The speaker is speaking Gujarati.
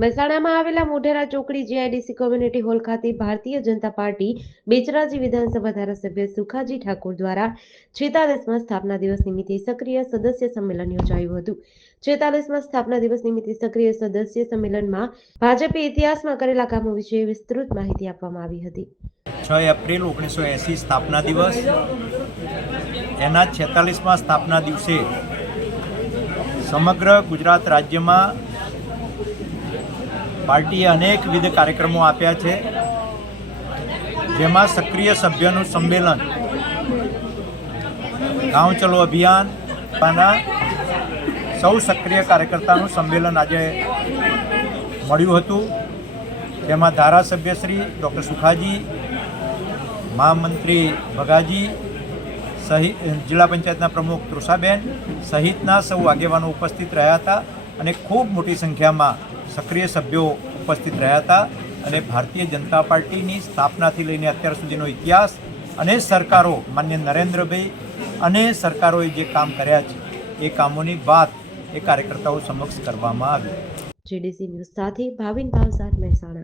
મહેસાણામાં આવેલા મોઢેરા ચોકડી જીઆઈડીસી કોમ્યુનિટી હોલ ખાતે ભારતીય જનતા પાર્ટી બેચરાજી વિધાનસભા ધારાસભ્ય સુખાજી ઠાકોર દ્વારા 46મા સ્થાપના દિવસ નિમિત્તે સક્રિય સદસ્ય સંમેલન યોજાયું હતું। 46મા સ્થાપના દિવસ નિમિત્તે સક્રિય સદસ્ય સંમેલનમાં ભાજપે ઇતિહાસમાં કરેલા કામો વિશે વિસ્તૃત માહિતી આપવામાં આવી હતી। 6 એપ્રિલ 1980 સ્થાપના દિવસ, એના 46મા સ્થાપના દિવસે સમગ્ર ગુજરાત રાજ્યમાં પાર્ટીએ અનેકવિધ કાર્યક્રમો આપ્યા છે, જેમાં સક્રિય સભ્યનું સંમેલન, ગાંવ ચલો અભિયાન, સૌ સક્રિય કાર્યકર્તાનું સંમેલન આજે મળ્યું હતું। તેમાં ધારાસભ્ય શ્રી ડૉક્ટર સુખાજી, મહામંત્રી ભગાજી સહિત જિલ્લા પંચાયતના પ્રમુખ તૃષાબેન સહિતના સૌ આગેવાનો ઉપસ્થિત રહ્યા હતા અને ખૂબ મોટી સંખ્યામાં સક્રિય સભ્યો ઉપસ્થિત રહ્યા હતા અને ભારતીય જનતા પાર્ટીની સ્થાપનાથી લઈને અત્યાર સુધીનો ઇતિહાસ અને સરકારો, માન્ય નરેન્દ્રભાઈ અને સરકારોએ જે કામ કર્યા છે એ કામોની વાત એ કાર્યકર્તાઓ સમક્ષ કરવામાં આવી। જીડીસી ન્યૂઝ સાથે ભાવિન ભાવસાર, મહેસાણા।